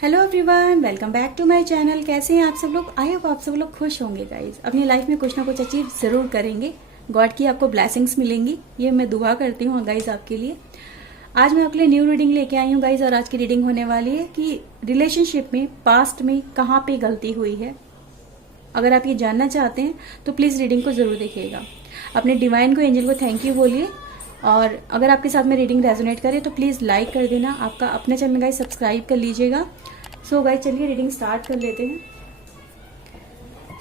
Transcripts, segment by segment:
Hello everyone, welcome back to my channel. कैसे हैं आप सब लोग? आई होप आप सब लोग खुश होंगे गाइज। अपनी लाइफ में कुछ ना कुछ अचीव जरूर करेंगे। गॉड की आपको ब्लेसिंग्स मिलेंगी, ये मैं दुआ करती हूँ गाइज आपके लिए। आज मैं आपके लिए न्यू रीडिंग लेके आई हूँ गाइज, और आज की रीडिंग होने वाली है कि रिलेशनशिप में पास्ट में कहाँ पे गलती हुई है। अगर आप ये जानना चाहते हैं तो प्लीज रीडिंग को जरूर देखिएगा। अपने डिवाइन को, एंजल को थैंक यू बोलिए। और अगर आपके साथ में रीडिंग रेजोनेट करे तो प्लीज लाइक कर देना। आपका अपने चैनल में गाइज सब्सक्राइब कर लीजिएगा। सो गाइज चलिए रीडिंग स्टार्ट कर लेते हैं।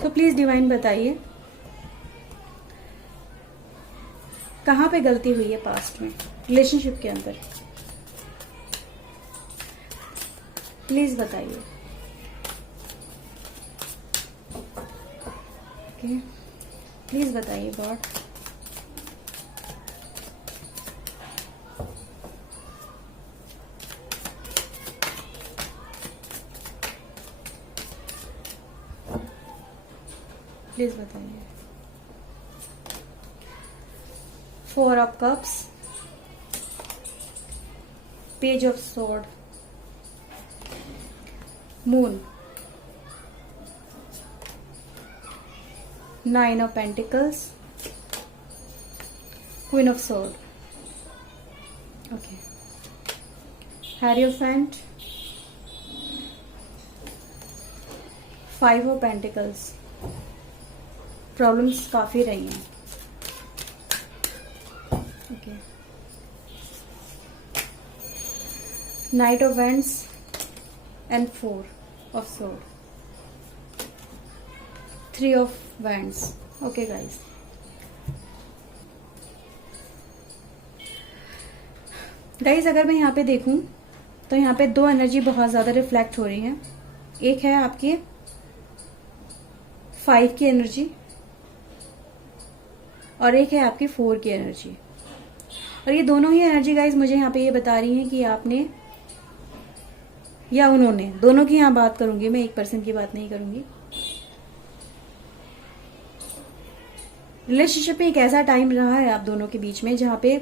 सो प्लीज डिवाइन बताइए कहाँ पे गलती हुई है पास्ट में रिलेशनशिप के अंदर। प्लीज बताइए। ओके, प्लीज बताइए गॉड। प्लीज बताइए। 4 of cups, page of sword, moon, 9 of pentacles, queen of sword. Okay, hierophant, 5 of pentacles. Problems काफी रही हैं। Okay, night of wands and 4 of sword, 3 of wands. Okay guys, अगर मैं यहाँ पे देखूं तो यहाँ पे 2 एनर्जी बहुत ज्यादा रिफ्लेक्ट हो रही है। एक है आपकी 5 की एनर्जी और एक है आपकी 4 की एनर्जी। और ये दोनों ही एनर्जी गाइज मुझे यहाँ पे ये बता रही हैं कि आपने या उन्होंने, दोनों की यहाँ बात करूंगी मैं, एक पर्सन की बात नहीं करूंगी। रिलेशनशिप में एक ऐसा टाइम रहा है आप दोनों के बीच में जहां पे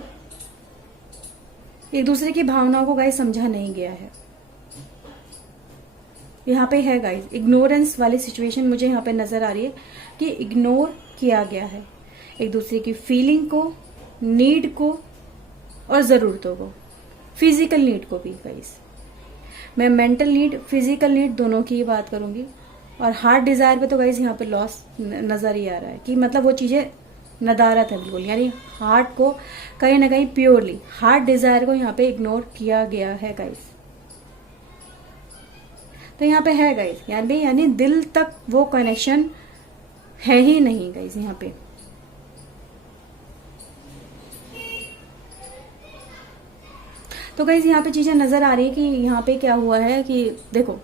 एक दूसरे की भावनाओं को गाइज समझा नहीं गया है। यहाँ पे है गाइज इग्नोरेंस वाली सिचुएशन मुझे यहाँ पे नजर आ रही है कि इग्नोर किया गया है एक दूसरे की फीलिंग को, नीड को और जरूरतों को, फिजिकल नीड को भी गाइस। मैं मेंटल नीड, फिजिकल नीड दोनों की ही बात करूंगी। और हार्ट डिजायर पे तो गाइस यहाँ पे लॉस नजर ही आ रहा है कि मतलब वो चीजें नदारत है बिल्कुल, यानी हार्ट को कहीं ना कहीं प्योरली हार्ट डिजायर को यहाँ पे इग्नोर किया गया है गाइस। तो यहाँ पे है गाइस, यानी दिल तक वो कनेक्शन है ही नहीं गाइस यहाँ पे। तो गाइस यहाँ पे चीजें नजर आ रही है कि यहाँ पे क्या हुआ है कि देखो,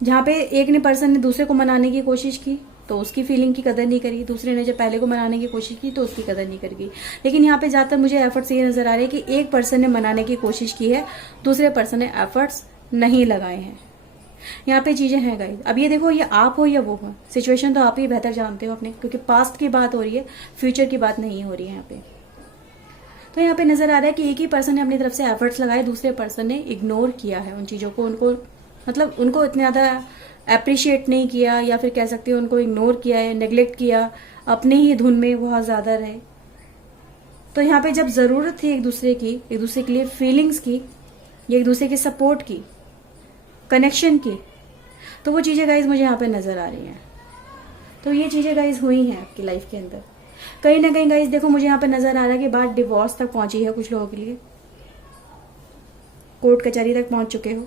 जहाँ पे एक ने पर्सन ने दूसरे को मनाने की कोशिश की तो उसकी फीलिंग की कदर नहीं करी, दूसरे ने जब पहले को मनाने की कोशिश की तो उसकी कदर नहीं करी। लेकिन यहाँ पे ज्यादातर मुझे एफर्ट्स ये नजर आ रहे हैं कि एक पर्सन ने मनाने की कोशिश की है, दूसरे पर्सन ने एफर्ट्स नहीं लगाए हैं। यहाँ पे चीजें हैं गाइस। अब ये देखो, ये आप हो या वो हो, सिचुएशन तो आप ही बेहतर जानते हो अपने, क्योंकि पास्ट की बात हो रही है, फ्यूचर की बात नहीं हो रही है यहाँ पे। तो यहाँ पे नजर आ रहा है कि एक ही पर्सन ने अपनी तरफ से एफर्ट्स लगाए, दूसरे पर्सन ने इग्नोर किया है उन चीजों को, उनको मतलब उनको इतना ज्यादा अप्रिशिएट नहीं किया, या फिर कह सकते हो उनको इग्नोर किया है, नेग्लेक्ट किया, अपने ही धुन में बहुत ज्यादा रहे। तो यहाँ पे जब जरूरत थी एक दूसरे के लिए फीलिंग्स की, या एक दूसरे की सपोर्ट की, कनेक्शन की, तो वो चीजें गाइज मुझे यहाँ पे नजर आ रही हैं। तो ये चीजें गाइज हुई हैं आपकी लाइफ के अंदर। कहीं ना कहीं गाइज देखो, मुझे यहाँ पे नजर आ रहा है कि बात डिवोर्स तक पहुंची है कुछ लोगों के लिए, कोर्ट कचहरी तक पहुंच चुके हो।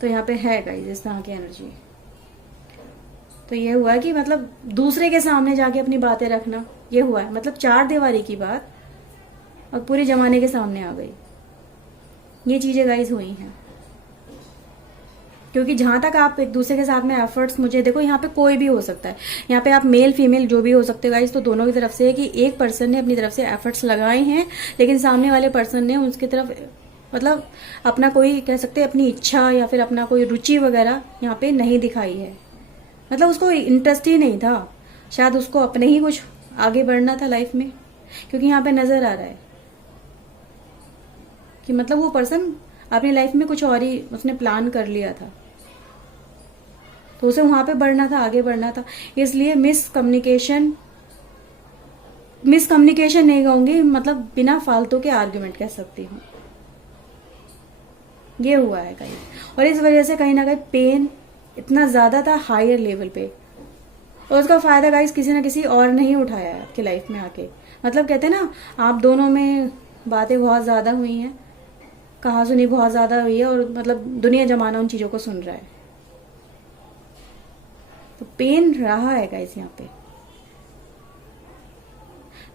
तो यहाँ पे है गाइज इस तरह की एनर्जी। तो ये हुआ कि मतलब दूसरे के सामने जाके अपनी बातें रखना, ये हुआ है मतलब 4 दीवारी की बात और पूरे जमाने के सामने आ गई। ये चीजें गाइज हुई हैं, क्योंकि जहां तक आप एक दूसरे के साथ में एफर्ट्स, मुझे देखो यहाँ पे कोई भी हो सकता है, यहाँ पे आप मेल फीमेल जो भी हो सकते हो गाइस। तो दोनों की तरफ से है कि एक पर्सन ने अपनी तरफ से एफर्ट्स लगाए हैं, लेकिन सामने वाले पर्सन ने उसकी तरफ मतलब अपना कोई कह सकते हैं अपनी इच्छा या फिर अपना कोई रुचि वगैरह यहाँ पे नहीं दिखाई है। मतलब उसको इंटरेस्ट ही नहीं था, शायद उसको अपने ही कुछ आगे बढ़ना था लाइफ में, क्योंकि यहाँ पे नजर आ रहा है कि मतलब वो पर्सन अपनी लाइफ में कुछ और ही उसने प्लान कर लिया था, तो उसे वहां पे बढ़ना था, आगे बढ़ना था। इसलिए मिसकम्युनिकेशन नहीं कहूंगी, मतलब बिना फालतू के आर्ग्यूमेंट कह सकती हूँ, ये हुआ है कहीं। और इस वजह से कहीं ना कहीं पेन इतना ज्यादा था हायर लेवल पे, और उसका फायदा गाइस किसी ना किसी और ने ही उठाया है आपकी लाइफ में आके। मतलब कहते हैं ना, आप दोनों में बातें बहुत ज्यादा हुई हैं, कहा सुनी बहुत ज्यादा हुई है, और मतलब दुनिया जमाना उन चीजों को सुन रहा है। तो पेन रहा है गाइस यहाँ पे,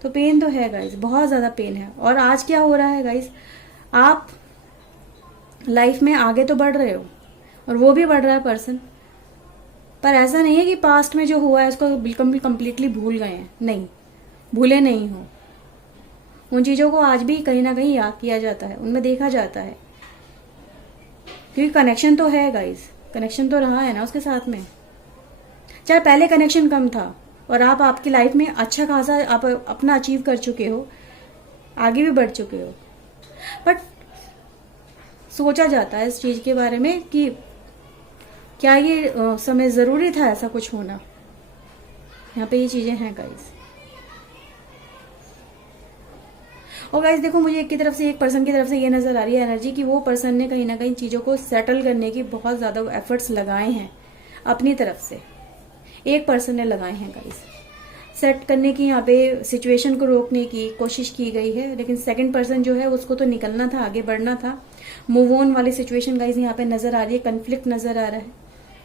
तो पेन तो है गाइस, बहुत ज्यादा पेन है। और आज क्या हो रहा है गाइस, आप लाइफ में आगे तो बढ़ रहे हो और वो भी बढ़ रहा है पर्सन, पर ऐसा नहीं है कि पास्ट में जो हुआ है उसको बिल्कुल कंप्लीटली भूल गए हैं, नहीं, भूले नहीं हो। उन चीजों को आज भी कहीं ना कहीं याद किया जाता है, उनमें देखा जाता है, क्योंकि कनेक्शन तो है गाइस, कनेक्शन तो रहा है ना उसके साथ में। चाहे पहले कनेक्शन कम था और आप आपकी लाइफ में अच्छा खासा आप अपना अचीव कर चुके हो, आगे भी बढ़ चुके हो, बट सोचा जाता है इस चीज के बारे में कि क्या ये समय जरूरी था ऐसा कुछ होना। यहाँ पे ये चीजें हैं गाइस। और गाइस देखो, मुझे एक पर्सन की तरफ से ये नजर आ रही है एनर्जी कि वो पर्सन ने कहीं ना कहीं चीजों को सेटल करने की बहुत ज्यादा एफर्ट्स लगाए हैं अपनी तरफ से। एक पर्सन ने लगाए हैं गाइस, सेट करने की, यहाँ पे सिचुएशन को रोकने की कोशिश की गई है, लेकिन सेकंड पर्सन जो है उसको तो निकलना था, आगे बढ़ना था। मूव ऑन वाली सिचुएशन गाइस यहाँ पे नजर आ रही है, कन्फ्लिक्ट नजर आ रहा है,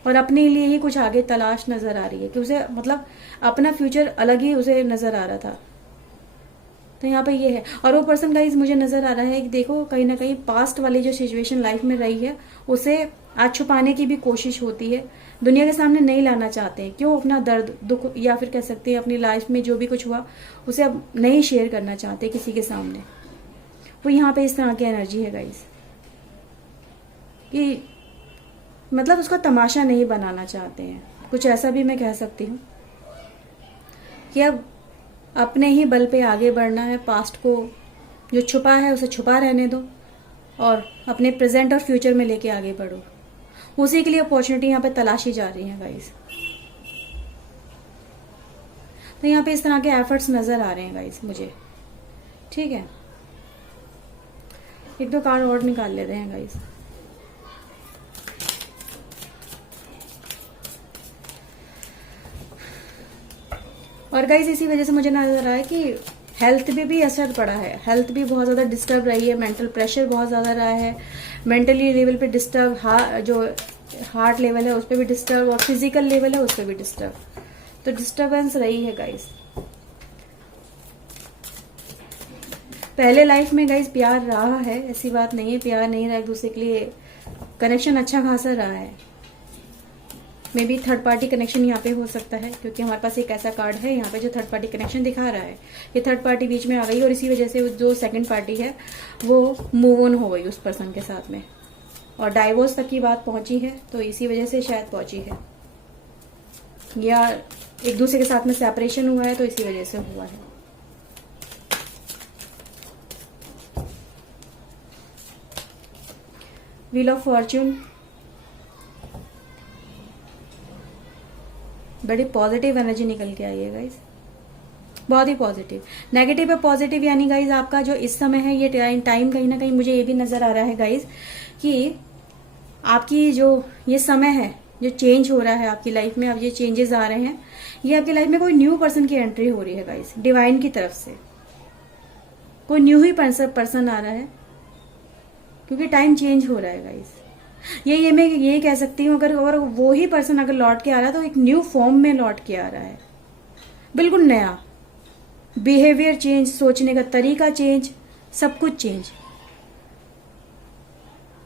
और अपने लिए ही कुछ आगे तलाश नजर आ रही है कि उसे मतलब अपना फ्यूचर अलग ही उसे नजर आ रहा था। तो यहाँ पे ये है। और वो पर्सन गाइस मुझे नजर आ रहा है कि देखो, कहीं ना कहीं पास्ट वाली जो सिचुएशन लाइफ में रही है उसे आज छुपाने की भी कोशिश होती है, दुनिया के सामने नहीं लाना चाहते हैं। क्यों? अपना दर्द, दुख, या फिर कह सकते हैं अपनी लाइफ में जो भी कुछ हुआ उसे अब नहीं शेयर करना चाहते किसी के सामने। वो यहाँ पे इस तरह की एनर्जी है गाइस कि मतलब उसका तमाशा नहीं बनाना चाहते हैं, कुछ ऐसा भी मैं कह सकती हूँ कि अब अपने ही बल पे आगे बढ़ना है। पास्ट को जो छुपा है उसे छुपा रहने दो और अपने प्रेजेंट और फ्यूचर में लेके आगे बढ़ो। उसी के लिए अपॉर्चुनिटी यहाँ पे तलाशी जा रही है गाइस। तो यहाँ पे इस तरह के एफर्ट्स नजर आ रहे हैं गाइस मुझे, ठीक है। एक दो कार्ड और निकाल लेते हैं गाइस। और गाइस इसी वजह से मुझे नजर आ रहा है कि हेल्थ पे भी असर पड़ा है, हेल्थ भी बहुत ज्यादा डिस्टर्ब रही है, मेंटल प्रेशर बहुत ज्यादा रहा है, मेंटली लेवल पे डिस्टर्ब, जो हार्ट लेवल है उस पर भी डिस्टर्ब, और फिजिकल लेवल है उस पर भी डिस्टर्ब, तो डिस्टर्बेंस रही है गाइस। पहले लाइफ में गाइस प्यार रहा है, ऐसी बात नहीं है प्यार नहीं रहा, एक दूसरे के लिए कनेक्शन अच्छा खासा रहा है। May be third party connection यहाँ पे हो सकता है, क्योंकि हमारे पास एक ऐसा कार्ड है यहाँ पे जो थर्ड पार्टी कनेक्शन दिखा रहा है। ये थर्ड पार्टी बीच में आ गई और इसी वजह से जो सेकंड पार्टी है वो मूव ऑन हो गई उस पर्सन के साथ में, और डाइवोर्स तक की बात पहुंची है, तो इसी वजह से शायद पहुंची है, या एक दूसरे के साथ में सेपरेशन हुआ है तो इसी वजह से हुआ है। व्हील ऑफ फॉर्च्यून, बड़ी पॉजिटिव एनर्जी निकल के आई है गाइस, बहुत ही पॉजिटिव। नेगेटिव है पॉजिटिव, यानी गाइस आपका जो इस समय है ये टाइम कहीं ना कहीं मुझे ये भी नजर आ रहा है गाइस कि आपकी जो ये समय है जो चेंज हो रहा है आपकी लाइफ में, अब ये चेंजेस आ रहे हैं, ये आपकी लाइफ में कोई न्यू पर्सन की एंट्री हो रही है गाइस, डिवाइन की तरफ से कोई न्यू ही पर्सन आ रहा है, क्योंकि टाइम चेंज हो रहा है गाइस। ये मैं ये कह सकती हूँ, अगर वो ही पर्सन अगर लौट के आ रहा है तो एक न्यू फॉर्म में लौट के आ रहा है, बिल्कुल नया बिहेवियर चेंज, सोचने का तरीका चेंज, सब कुछ चेंज,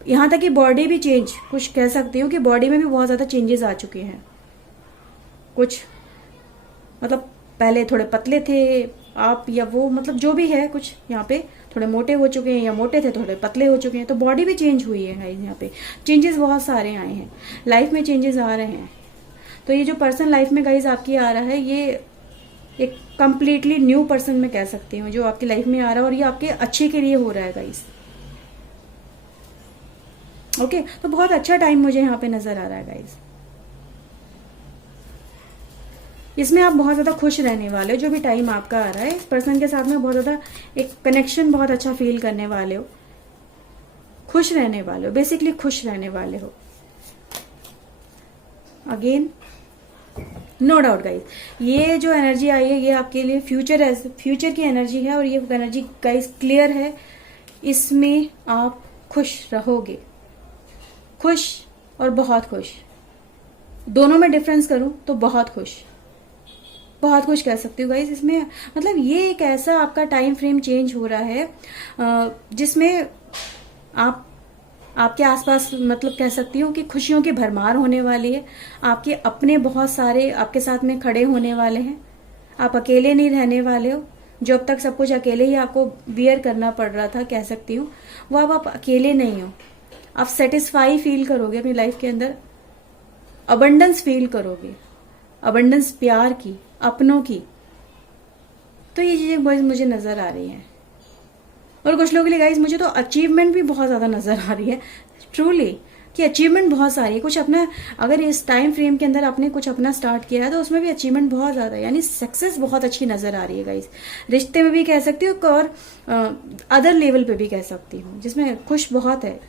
यहां तक कि बॉडी भी चेंज, कुछ कह सकती हूँ कि बॉडी में भी बहुत ज्यादा चेंजेस आ चुके हैं। कुछ मतलब पहले थोड़े पतले थे आप, या वो मतलब जो भी है, कुछ यहाँ पे थोड़े मोटे हो चुके हैं, या मोटे थे थोड़े पतले हो चुके हैं, तो बॉडी भी चेंज हुई है गाइस। यहाँ पे चेंजेस बहुत सारे आए हैं, लाइफ में चेंजेस आ रहे हैं। तो ये जो पर्सन लाइफ में गाइस आपकी आ रहा है, ये एक कंप्लीटली न्यू पर्सन मैं कह सकती हूँ जो आपकी लाइफ में आ रहा है, और ये आपके अच्छे के लिए हो रहा है गाइस। ओके, तो बहुत अच्छा टाइम मुझे यहाँ पे नजर आ रहा है गाइज। इसमें आप बहुत ज्यादा खुश रहने वाले हो। जो भी टाइम आपका आ रहा है, इस पर्सन के साथ में बहुत ज्यादा एक कनेक्शन बहुत अच्छा फील करने वाले हो, खुश रहने वाले हो, बेसिकली खुश रहने वाले हो। अगेन नो डाउट गाइज, ये जो एनर्जी आई है ये आपके लिए फ्यूचर की एनर्जी है, और ये एनर्जी गाइज क्लियर है। इसमें आप खुश रहोगे, खुश और बहुत खुश। दोनों में डिफरेंस करूं तो बहुत खुश कह सकती हूँ गाइज। इसमें मतलब ये एक ऐसा आपका टाइम फ्रेम चेंज हो रहा है जिसमें आपके आसपास मतलब कह सकती हूँ कि खुशियों की भरमार होने वाली है। आपके अपने बहुत सारे आपके साथ में खड़े होने वाले हैं। आप अकेले नहीं रहने वाले हो। जो अब तक सब कुछ अकेले ही आपको बियर करना पड़ रहा था कह सकती हूँ, वो अब आप अकेले नहीं हो। आप सेटिस्फाई फील करोगे अपनी लाइफ के अंदर, अबंडेंस फील करोगे, अबंडेंस प्यार की, अपनों की। तो ये चीजें मुझे नजर आ रही हैं। और कुछ लोगों के लिए गाइज मुझे तो अचीवमेंट भी बहुत ज्यादा नजर आ रही है, ट्रूली, कि अचीवमेंट बहुत सारी है। कुछ अपना अगर इस टाइम फ्रेम के अंदर आपने कुछ अपना स्टार्ट किया है तो उसमें भी अचीवमेंट बहुत ज्यादा है, यानी सक्सेस बहुत अच्छी नजर आ रही है गाइज। रिश्ते में भी कह सकती हूँ और अदर लेवल पे भी कह सकती हूँ, जिसमें खुश बहुत है,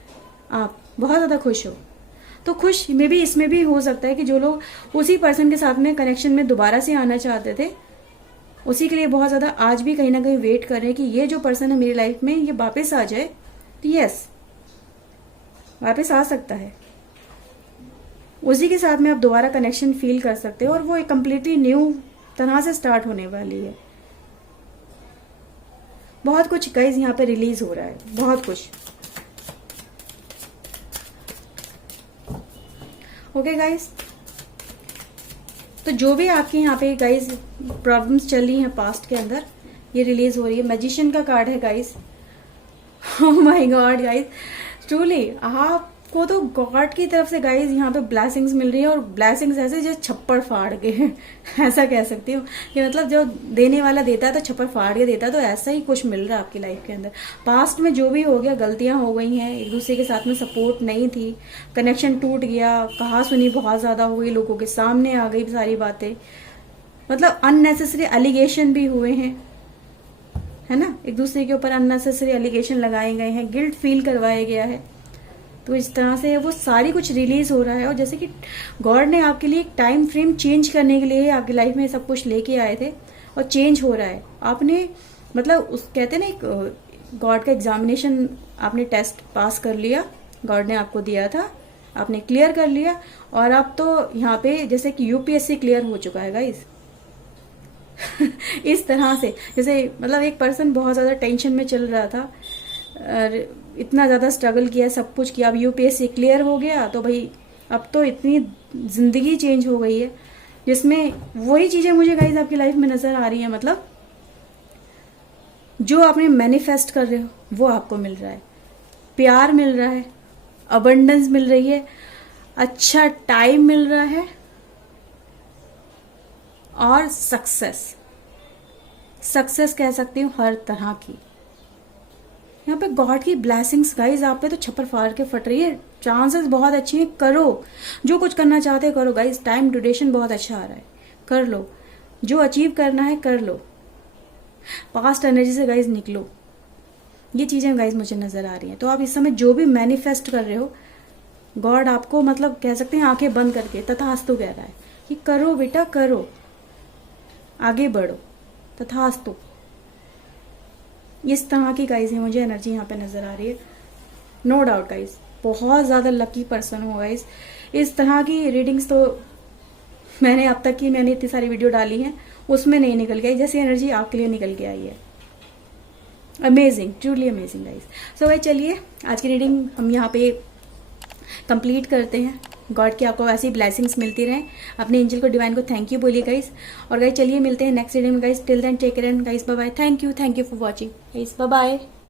आप बहुत ज्यादा खुश हो। तो खुश में भी इसमें भी हो सकता है कि जो लोग उसी पर्सन के साथ में कनेक्शन में दोबारा से आना चाहते थे, उसी के लिए बहुत ज्यादा आज भी कहीं ना कहीं वेट कर रहे हैं कि ये जो पर्सन है मेरी लाइफ में ये वापस आ जाए। तो यस, वापस आ सकता है। उसी के साथ में आप दोबारा कनेक्शन फील कर सकते हो, और वो एक कंप्लीटली न्यू तरह से स्टार्ट होने वाली है। बहुत कुछ गाइस यहाँ पे रिलीज हो रहा है, बहुत कुछ। ओके गाइस, तो जो भी आपके यहाँ पे गाइस प्रॉब्लम्स चल रही हैं पास्ट के अंदर, ये रिलीज हो रही है। मैजिशियन का कार्ड है guys. Oh my God guys, truly आपको तो गॉड की तरफ से गाइस यहाँ पे ब्लेसिंग्स मिल रही है, और ब्लेसिंग्स ऐसे जो छप्पड़ फाड़ के ऐसा कह सकती हूँ कि मतलब जो देने वाला देता है तो छप्पड़ फाड़ के देता है, तो ऐसा ही कुछ मिल रहा है आपकी लाइफ के अंदर। पास्ट में जो भी हो गया, गलतियां हो गई हैं, एक दूसरे के साथ में सपोर्ट नहीं थी, कनेक्शन टूट गया, कहा सुनी बहुत ज्यादा हो गई, लोगों के सामने आ गई सारी बातें, मतलब अननेसेसरी एलिगेशन भी हुए हैं, है ना, एक दूसरे के ऊपर अननेसेसरी एलिगेशन लगाए गए हैं, गिल्ट फील करवाया गया है। तो इस तरह से वो सारी कुछ रिलीज हो रहा है। और जैसे कि गॉड ने आपके लिए एक टाइम फ्रेम चेंज करने के लिए आपकी लाइफ में सब कुछ लेके आए थे, और चेंज हो रहा है। आपने मतलब उस कहते हैं ना, एक गॉड का एग्जामिनेशन आपने टेस्ट पास कर लिया, गॉड ने आपको दिया था, आपने क्लियर कर लिया, और अब तो यहाँ पे जैसे कि यूपीएससी क्लियर हो चुका है गाइस। इस तरह से जैसे मतलब एक पर्सन बहुत ज्यादा टेंशन में चल रहा था, इतना ज्यादा स्ट्रगल किया, सब कुछ किया, अब यूपीएससी क्लियर हो गया, तो भाई अब तो इतनी जिंदगी चेंज हो गई है, जिसमें वही चीजें मुझे गाइस आपकी लाइफ में नजर आ रही है। मतलब जो आपने मैनिफेस्ट कर रहे हो वो आपको मिल रहा है, प्यार मिल रहा है, अबंडेंस मिल रही है, अच्छा टाइम मिल रहा है, और सक्सेस कह सकती हूँ हर तरह की। यहाँ पे गॉड की ब्लेसिंग्स गाइज आप पे तो छप्पर फाड़ के फट रही है, चांसेस बहुत अच्छे हैं। करो, जो कुछ करना चाहते हैं करो गाइज, टाइम ड्यूरेशन बहुत अच्छा आ रहा है, कर लो, जो अचीव करना है कर लो, पास्ट एनर्जी से गाइज निकलो। ये चीजें गाइज मुझे नजर आ रही हैं। तो आप इस समय जो भी मैनिफेस्ट कर रहे हो, गॉड आपको मतलब कह सकते हैं आंखें बंद करके तथास्तु कह रहा है कि करो बेटा करो, आगे बढ़ो, तथास्तु। इस तरह की गाइज है मुझे एनर्जी यहाँ पे नजर आ रही है। नो डाउट गाइज, बहुत ज्यादा लकी पर्सन हो गाइज। इस तरह की रीडिंग्स तो मैंने अब तक की मैंने इतनी सारी वीडियो डाली हैं, उसमें नहीं निकल गई जैसी एनर्जी आपके लिए निकल के आई है। Amazing, truly amazing guys. So भाई चलिए आज की रीडिंग हम यहाँ पे कंप्लीट करते हैं। गॉड की आपको ऐसी ब्लेसिंग्स मिलती रहें। अपने एंजल को, डिवाइन को थैंक यू बोलिए गाइस। और गाइस चलिए मिलते हैं नेक्स्ट रीडिंग में guys. Till then take care and guys bye bye. Thank you for watching guys, bye bye.